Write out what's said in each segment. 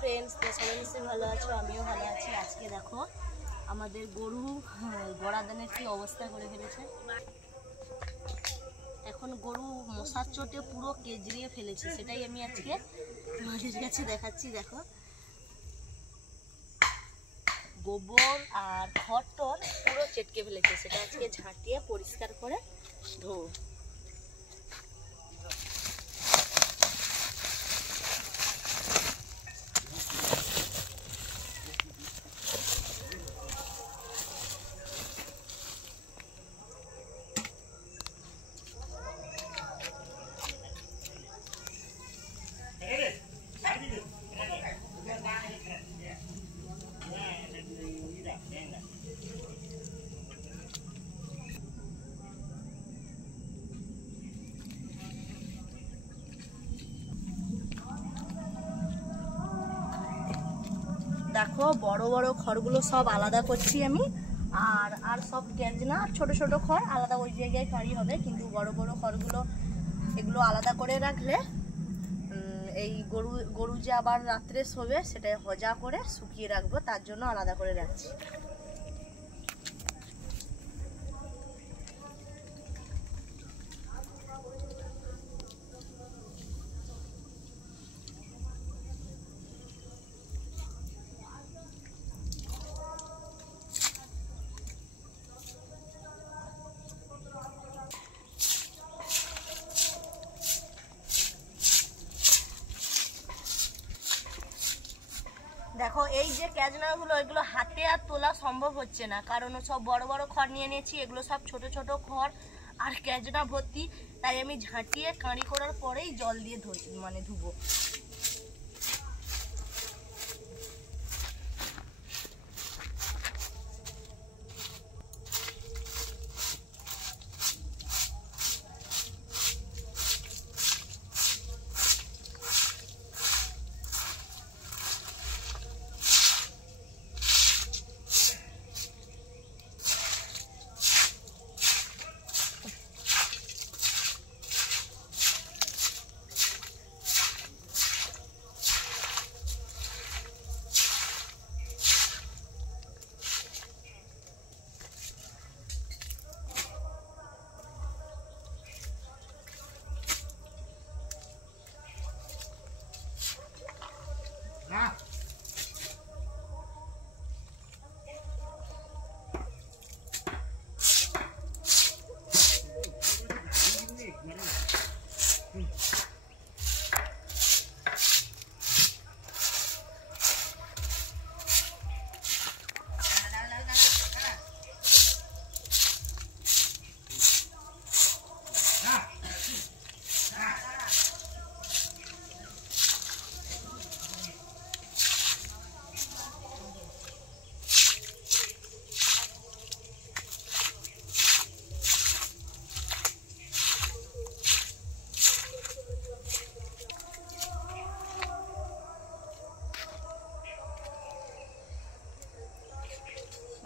ফ্রেন্ডস, তো সবাই নিশ্চয়ই ভালো আছো, আমিও ভালো আছি। আজকে দেখো আমাদের গরু গড়াদানের কি অবস্থা করে ফেলেছে। এখন গরু মশার চোটে পুরো কেজরিয়ে ফেলেছে, সেটাই আমি আজকে তোমাদের কাছে দেখাচ্ছি। দেখো গোবর আর খড় পুরো চেটকে ফেলেছে, সেটা আজকে ঝাঁটিয়ে পরিষ্কার করে ধোবো। দেখো বড় বড় খড়গুলো সব আলাদা করছি আমি, আর সব কেজনা ছোট ছোট খড় আলাদা ওই জায়গায় কারি হবে, কিন্তু বড় বড় খড়গুলো এগুলো আলাদা করে রাখলে এই গরু যে আবার রাত্রে শোবে সেটা হজা করে শুকিয়ে রাখবো, তার জন্য আলাদা করে রাখছি। দেখো এই যে ক্যাজনাগুলো, এগুলো হাতে আর তোলা সম্ভব হচ্ছে না, কারণ সব বড় বড় খড় নিয়ে নিয়েছি, এগুলো সব ছোট ছোট খড় আর ক্যাজনা ভর্তি, তাই আমি ঝাঁটিয়ে কাঁড়ি করার পরেই জল দিয়ে ধুবো।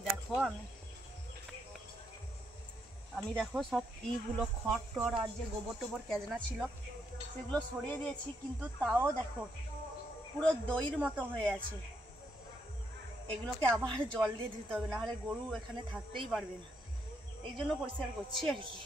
দেখো আমি দেখো সব ইগুলো খড় টড় আর যে গোবর টোবর ক্যাজনা ছিল সেগুলো সরিয়ে দিয়েছি, কিন্তু তাও দেখো পুরো দইয়ের মতো হয়ে আছে। এগুলোকে আবার জল দিয়ে ধুতে হবে, নাহলে গরু এখানে থাকতেই পারবে না, এই জন্য পরিষ্কার করছি আর কি।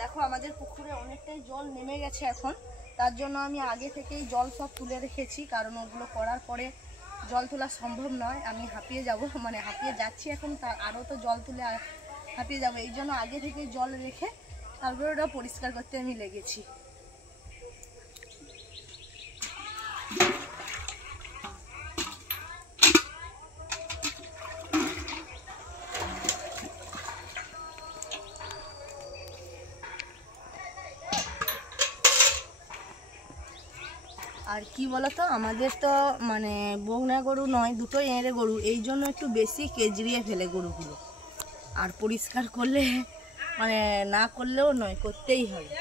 দেখো আমাদের পুকুরে অনেকটাই জল নেমে গেছে এখন, তার জন্য আমি আগে থেকেই জল সব তুলে রেখেছি, কারণ ওগুলো করার পরে জল তোলা সম্ভব নয়, আমি হাঁপিয়ে যাব, হাঁপিয়ে যাচ্ছি এখন, আরও তো জল তুলে হাঁপিয়ে যাবো, এই জন্য আগে থেকেই জল রেখে তারপরে ওটা পরিষ্কার করতে আমি লেগেছি। আর কি বলতো, আমাদের তো বগনা গরু নয়, দুটো এঁড়ে গরু, এই জন্য একটু বেশি কেজরিয়ে ফেলে গরুগুলো, আর পরিষ্কার করলে না করলেও নয়, করতেই হবে।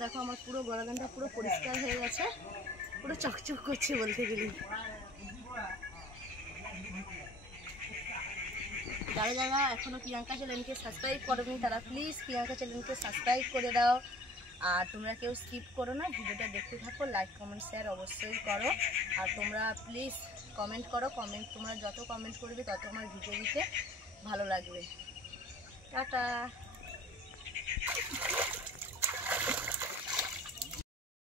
দেখো আমার পুরো গড়াগানটা পুরো পরিষ্কার হয়ে গেছে, পুরো চকচক করছে বলতে গেলে। যারা যারা এখনও প্রিয়াঙ্কা চ্যানেলকে সাবস্ক্রাইব করোনি তারা প্লিজ প্রিয়াঙ্কা চ্যানেলকে সাবস্ক্রাইব করে দাও। আর তোমরা কেউ স্কিপ করো না, ভিডিওটা দেখতে থাকো, লাইক কমেন্ট শেয়ার অবশ্যই করো। আর তোমরা প্লিজ কমেন্ট করো, তোমরা যত কমেন্ট করবে তত আমার ভিডিও দিতে ভালো লাগবে। টাটা।